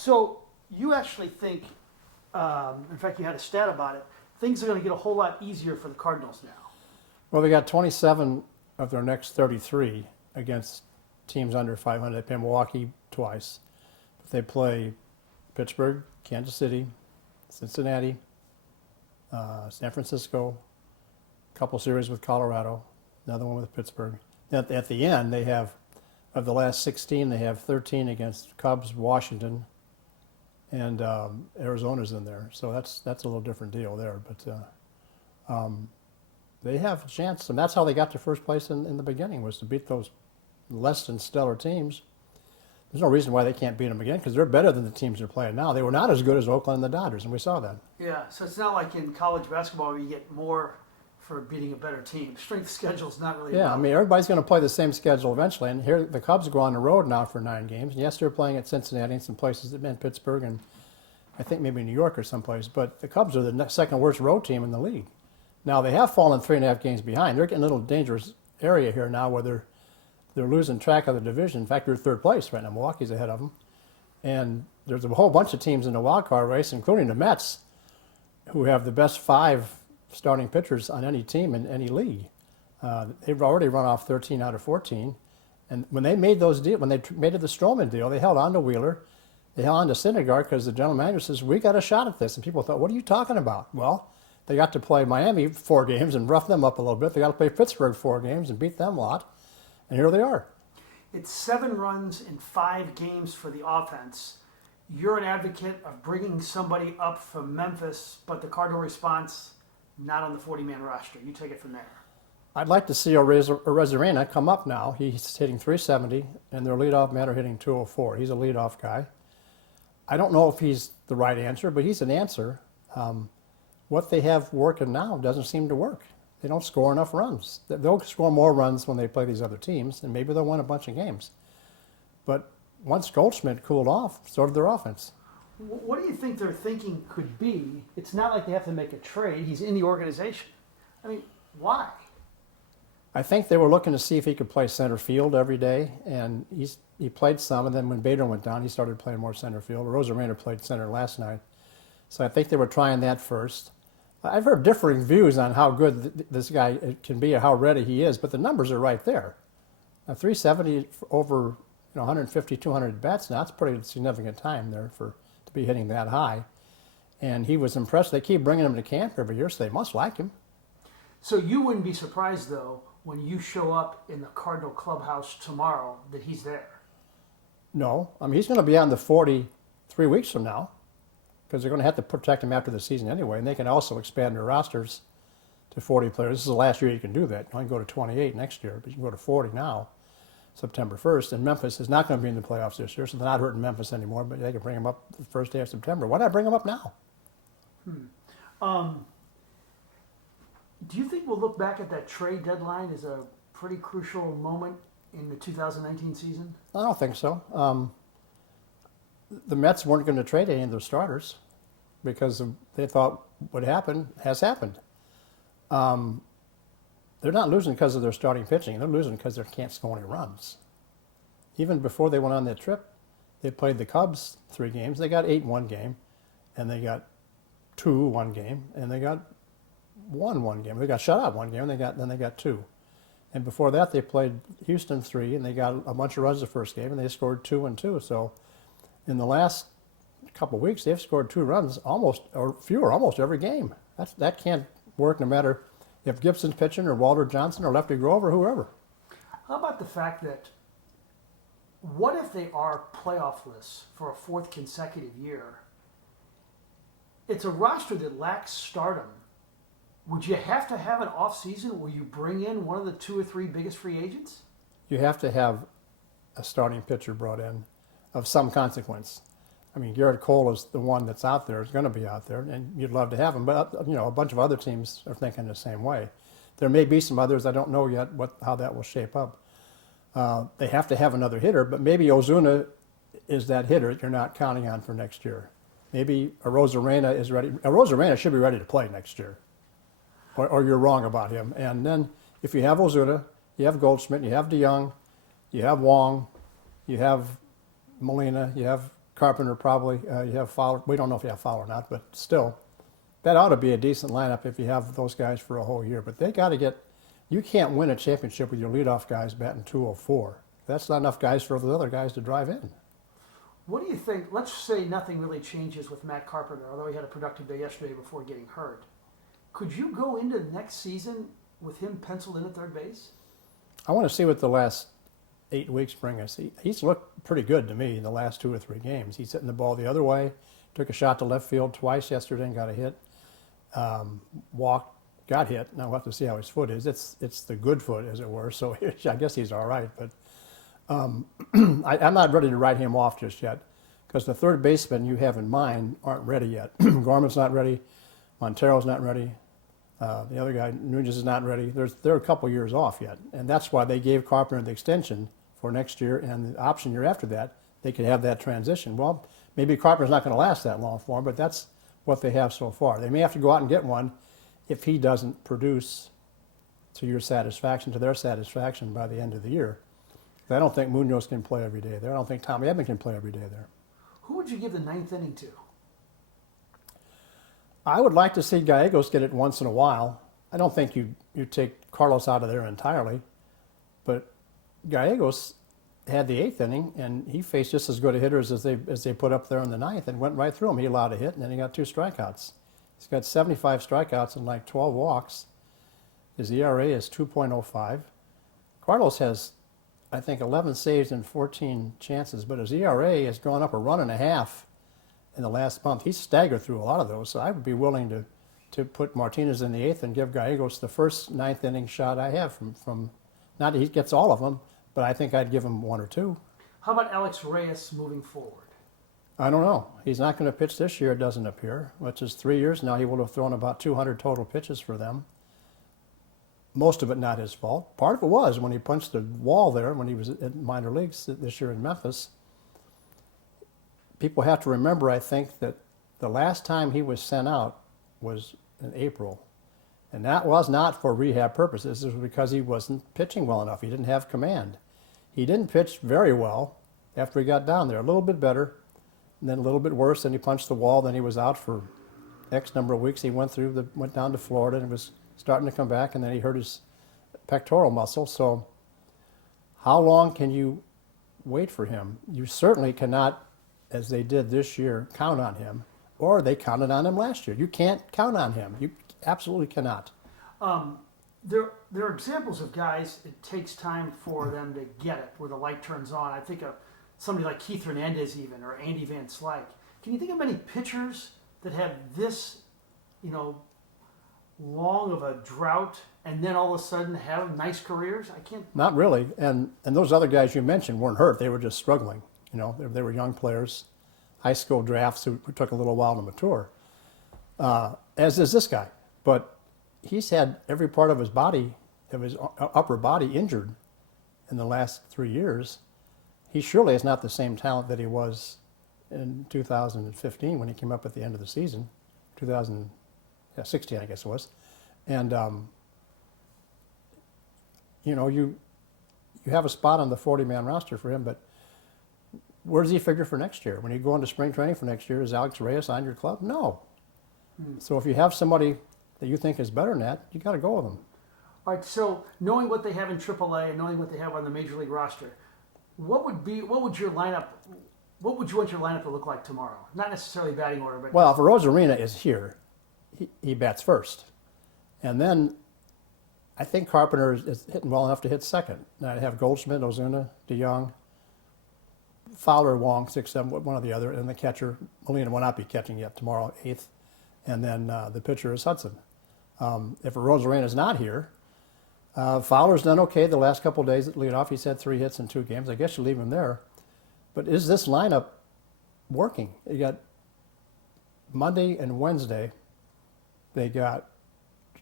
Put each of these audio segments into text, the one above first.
So you actually think, in fact, you had a stat about it. Things are going to get a whole lot easier for the Cardinals now. Well, they got 27 of their next 33 against teams under 500. They play Milwaukee twice. They play Pittsburgh, Kansas City, Cincinnati, San Francisco, a couple series with Colorado, another one with Pittsburgh. At the end, they have, of the last 16, they have 13 against Cubs, Washington, and Arizona's in there. So that's a little different deal there. But they have a chance, and that's how they got to first place in the beginning, was to beat those less than stellar teams. There's no reason why they can't beat them again, because they're better than the teams they're playing now. They were not as good as Oakland and the Dodgers, and we saw that. Yeah, so it's not like in college basketball where you get more for beating a better team. Strength schedule's not really. Yeah, I mean, everybody's going to play the same schedule eventually, and here the Cubs go on the road now for 9 games. And yes, they're playing at Cincinnati and some places, in Pittsburgh, and I think maybe New York or someplace, but the Cubs are the second worst road team in the league. Now, they have fallen 3.5 games behind. They're getting a little dangerous area here now where they're losing track of the division. In fact, they're third place right now. Milwaukee's ahead of them. And there's a whole bunch of teams in the wild card race, including the Mets, who have the best 5 starting pitchers on any team in any league. They've already run off 13 out of 14. And when they made those deals, when they made the Stroman deal, they held on to Wheeler. They held on to Syndergaard because the general manager says, we got a shot at this. And people thought, what are you talking about? Well, they got to play Miami 4 games and rough them up a little bit. They got to play Pittsburgh 4 games and beat them a lot. And here they are. It's 7 runs in 5 games for the offense. You're an advocate of bringing somebody up from Memphis, but the Cardinal response, not on the 40-man roster. You take it from there. I'd like to see Arozarena come up now. He's hitting 370, and their leadoff man are hitting 204. He's a leadoff guy. I don't know if he's the right answer, but he's an answer. What they have working now doesn't seem to work. They don't score enough runs. They'll score more runs when they play these other teams, and maybe they'll win a bunch of games. But once Goldschmidt cooled off, so did their offense. What do you think their thinking could be? It's not like they have to make a trade. He's in the organization. I mean, why? I think they were looking to see if he could play center field every day, and he played some, and then when Bader went down, he started playing more center field. Arozarena played center last night. So I think they were trying that first. I've heard differing views on how good this guy can be or how ready he is, but the numbers are right there. 370 over 150, 200 bats now, that's a pretty significant time there to be hitting that high. And he was impressed. They keep bringing him to camp every year, so they must like him. So you wouldn't be surprised, though, when you show up in the Cardinal clubhouse tomorrow that he's there? No. I mean, he's going to be on the 40 3 weeks from now, because they're going to have to protect him after the season anyway, and they can also expand their rosters to 40 players. This is the last year you can do that. You can go to 28 next year, but you can go to 40 now, September 1st, and Memphis is not going to be in the playoffs this year, so they're not hurting Memphis anymore, but they can bring him up the first day of September. Why not bring him up now? Do you think we'll look back at that trade deadline as a pretty crucial moment in the 2019 season? I don't think so. The Mets weren't going to trade any of their starters because they thought what happened has happened. They're not losing because of their starting pitching. They're losing because they can't score any runs. Even before they went on that trip, they played the Cubs 3 games. They got 8 1 game, and they got 2 1 game, and they got 1 game. They got shut out 1 game, and then they got 2. And before that, they played Houston 3, and they got a bunch of runs the first game, and they scored 2 and 2. So in the last couple of weeks, they've scored 2 runs almost or fewer almost every game. That can't work no matter if Gibson's pitching or Walter Johnson or Lefty Grove or whoever. How about the fact that what if they are playoffless for a 4th consecutive year? It's a roster that lacks stardom. Would you have to have an offseason where you bring in one of the 2 or 3 biggest free agents? You have to have a starting pitcher brought in of some consequence. I mean, Garrett Cole is the one that's out there, is going to be out there, and you'd love to have him. But, a bunch of other teams are thinking the same way. There may be some others. I don't know yet how that will shape up. They have to have another hitter, but maybe Ozuna is that hitter you're not counting on for next year. Maybe Arozarena is ready. Arozarena should be ready to play next year, or you're wrong about him. And then if you have Ozuna, you have Goldschmidt, you have DeYoung, you have Wong, you have Molina, you have Carpenter probably. You have Fowler. We don't know if you have Fowler or not, but still, that ought to be a decent lineup if you have those guys for a whole year. But they got to get. You can't win a championship with your leadoff guys batting 204. That's not enough guys for the other guys to drive in. What do you think? Let's say nothing really changes with Matt Carpenter, although he had a productive day yesterday before getting hurt. Could you go into the next season with him penciled in at third base? I want to see what the last 8 weeks bring us. He's looked pretty good to me in the last 2 or 3 games. He's hitting the ball the other way. Took a shot to left field twice yesterday and got a hit. Walked, got hit. Now we'll have to see how his foot is. It's the good foot, as it were. So I guess he's all right. But I'm not ready to write him off just yet, because the third baseman you have in mind aren't ready yet. Gorman's not ready. Montero's not ready. The other guy, Nunez, is not ready. They're a couple years off yet. And that's why they gave Carpenter the extension for next year, and the option year after that, they could have that transition. Well, maybe Carpenter's not going to last that long for him, but that's what they have so far. They may have to go out and get one if he doesn't produce to your satisfaction, to their satisfaction by the end of the year. I don't think Munoz can play every day there. I don't think Tommy Edman can play every day there. Who would you give the 9th inning to? I would like to see Gallegos get it once in a while. I don't think you take Carlos out of there entirely, but Gallegos had the 8th inning, and he faced just as good a hitters as they put up there in the 9th, and went right through him. He allowed a hit, and then he got 2 strikeouts. He's got 75 strikeouts and like 12 walks. His ERA is 2.05. Carlos has, I think, 11 saves and 14 chances, but his ERA has gone up a run and a half in the last month. He's staggered through a lot of those, so I would be willing to put Martinez in the 8th and give Gallegos the first 9th inning shot I have from not that he gets all of them, but I think I'd give him 1 or 2. How about Alex Reyes moving forward? I don't know. He's not going to pitch this year, it doesn't appear, which is 3 years now. He will have thrown about 200 total pitches for them. Most of it not his fault. Part of it was when he punched the wall there when he was in minor leagues this year in Memphis. People have to remember, I think, that the last time he was sent out was in April. And that was not for rehab purposes. It was because he wasn't pitching well enough. He didn't have command. He didn't pitch very well after he got down there. A little bit better, and then a little bit worse. Then he punched the wall. Then he was out for X number of weeks. He went down to Florida and was starting to come back, and then he hurt his pectoral muscle. So how long can you wait for him? You certainly cannot, as they did this year, count on him, or they counted on him last year. You can't count on him. You absolutely cannot. There are examples of guys, it takes time for them to get it, where the light turns on. I think of somebody like Keith Hernandez even, or Andy Van Slyke. Can you think of many pitchers that have this, long of a drought and then all of a sudden have nice careers? I can't. Not really. And those other guys you mentioned weren't hurt. They were just struggling. They were young players, high school drafts who took a little while to mature, as is this guy. But he's had every part of his body, of his upper body, injured in the last 3 years. He surely is not the same talent that he was in 2015 when he came up at the end of the season, 2016, I guess it was. And, you have a spot on the 40-man roster for him, but where does he figure for next year? When you go into spring training for next year, is Alex Reyes on your club? No. So if you have somebody that you think is better than that, you got to go with them. All right, so knowing what they have in AAA and knowing what they have on the Major League roster, what would you want your lineup to look like tomorrow? Not necessarily batting order, but... Well, if Rosarina is here, he bats first. And then I think Carpenter is hitting well enough to hit second. Now I have Goldschmidt, Ozuna, DeYoung, Fowler, Wong, 6, 7, one or the other, and the catcher, Molina will not be catching yet tomorrow, 8th. And then the pitcher is Hudson. If Rosarina is not here, Fowler's done okay the last couple of days at leadoff. He's had 3 hits in 2 games. I guess you leave him there. But is this lineup working? You got Monday and Wednesday, they got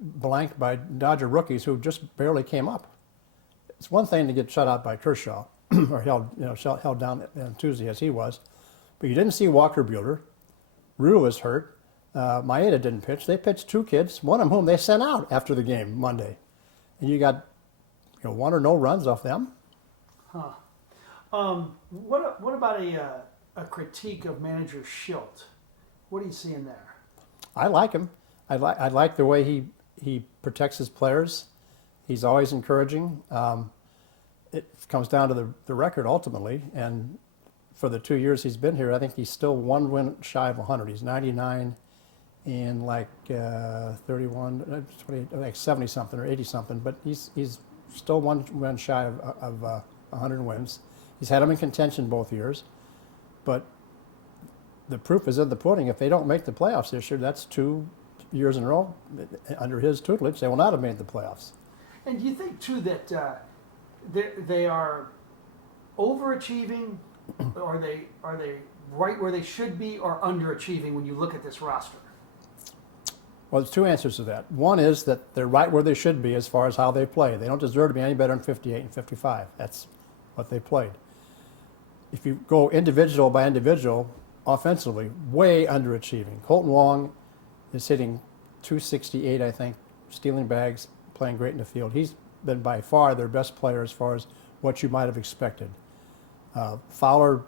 blanked by Dodger rookies who just barely came up. It's one thing to get shut out by Kershaw or held down on Tuesday as he was, but you didn't see Walker Buehler. Rue was hurt. Maeda didn't pitch. They pitched 2 kids, one of whom they sent out after the game Monday, and you got 1 or no runs off them. What about a critique of manager Schilt. What are you seeing there? I like him. I like the way he protects his players. He's always encouraging. It comes down to the record ultimately, and for the 2 years he's been here, I think he's still one win shy of 100. He's 99 in like 31, 20, like 70 something or 80 something, but he's still one win shy of 100 wins. He's had them in contention both years, but the proof is in the pudding. If they don't make the playoffs this year, that's 2 years in a row under his tutelage. They will not have made the playoffs. And do you think too that they are overachieving? Are they right where they should be, or underachieving when you look at this roster? Well, there's two answers to that. One is that they're right where they should be as far as how they play. They don't deserve to be any better than 58 and 55. That's what they played. If you go individual by individual, offensively, way underachieving. Colton Wong is hitting 268, I think, stealing bags, playing great in the field. He's been by far their best player as far as what you might have expected. Fowler,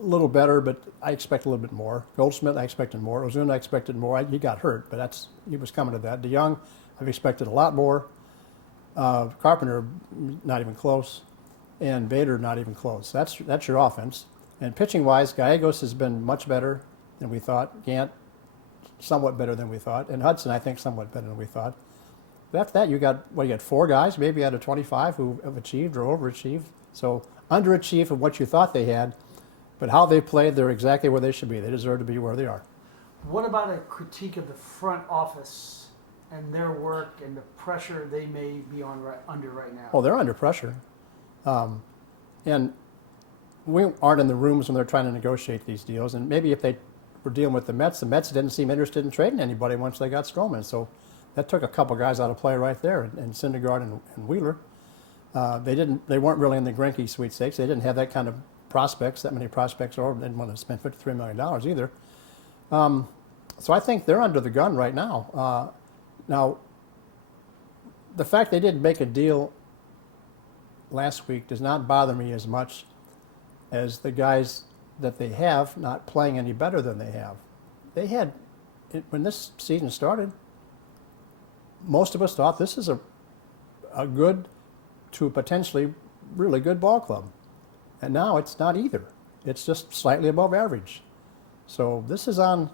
a little better, but I expect a little bit more. Goldschmidt, I expected more. Ozuna, I expected more. He got hurt, but he was coming to that. DeYoung, I've expected a lot more. Carpenter, not even close. And Bader, not even close. That's your offense. And pitching-wise, Gallegos has been much better than we thought. Gant, somewhat better than we thought. And Hudson, I think, somewhat better than we thought. But after that, you got 4 guys, maybe out of 25, who have achieved or overachieved. So underachieved of what you thought they had, but how they played, they're exactly where they should be. They deserve to be where they are. What about a critique of the front office and their work and the pressure they may be under right now? Oh, they're under pressure. And we aren't in the rooms when they're trying to negotiate these deals. And maybe if they were dealing with the Mets didn't seem interested in trading anybody once they got Stroman. So that took a couple guys out of play right there, and Syndergaard and Wheeler. They weren't really in the Greinke sweepstakes. They didn't have that kind of prospects, that many prospects, or didn't want to spend $53 million either. So I think they're under the gun right now. Now, the fact they didn't make a deal last week does not bother me as much as the guys that they have not playing any better than they have. When this season started, most of us thought this is a good to potentially really good ball club. And now it's not either. It's just slightly above average. So this is on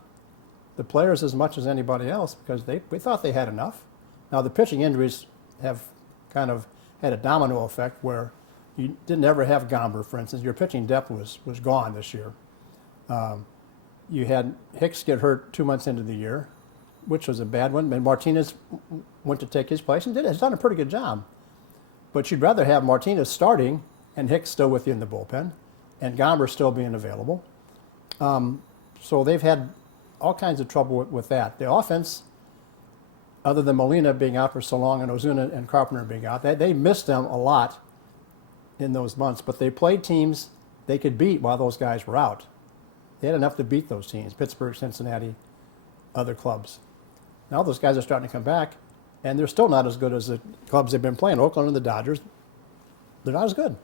the players as much as anybody else, because we thought they had enough. Now the pitching injuries have kind of had a domino effect where you didn't ever have Gomber, for instance. Your pitching depth was gone this year. You had Hicks get hurt 2 months into the year, which was a bad one. And Martinez went to take his place and has done a pretty good job. But you'd rather have Martinez starting and Hicks still with you in the bullpen, and Gomber still being available. So they've had all kinds of trouble with that. The offense, other than Molina being out for so long and Ozuna and Carpenter being out, they missed them a lot in those months. But they played teams they could beat while those guys were out. They had enough to beat those teams, Pittsburgh, Cincinnati, other clubs. Now those guys are starting to come back, and they're still not as good as the clubs they've been playing. Oakland and the Dodgers, they're not as good.